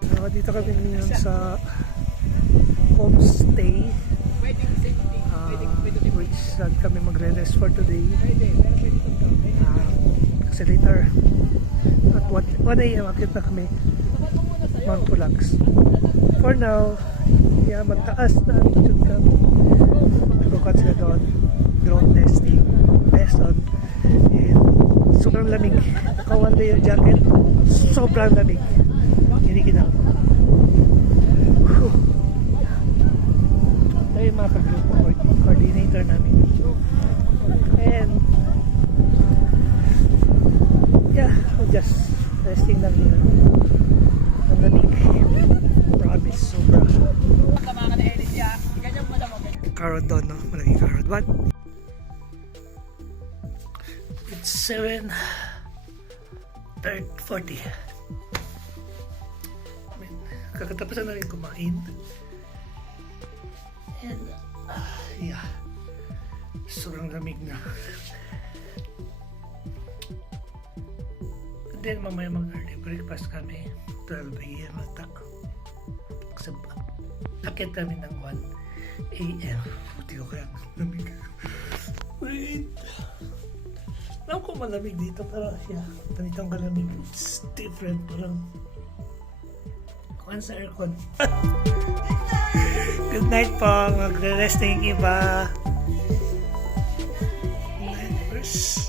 So, dito kami ngayon sa homestay which saan kami magre-rest for today kasi later at 1 AM akit na kami Mount Pulags. For now, magtaas na altitude kami. Nagkukat sila doon, drone testing lesson, and sobrang lamig. Naka 1 layer jacket, sobrang lamig. Hinigin ako. Ito yung mga kagroup coordinator namin. And we're just resting lang here. Ang lamig. Promise, sobra. Carrot doon, no? Malaging carrot. But it's 7:40. Kakatapusan na rin kumain. And sobrang lamig na. And then mamaya mag-early breakfast kami. 12 AM ata. Kasi akit kami ng 1 AM. Buti ko kaya lamig. Wait. Alam ko malamig dito pero ganitong kalamig. It's different. Parang kuhan sa aircon. Good night po. Magre-rest na yung iba. Good night first.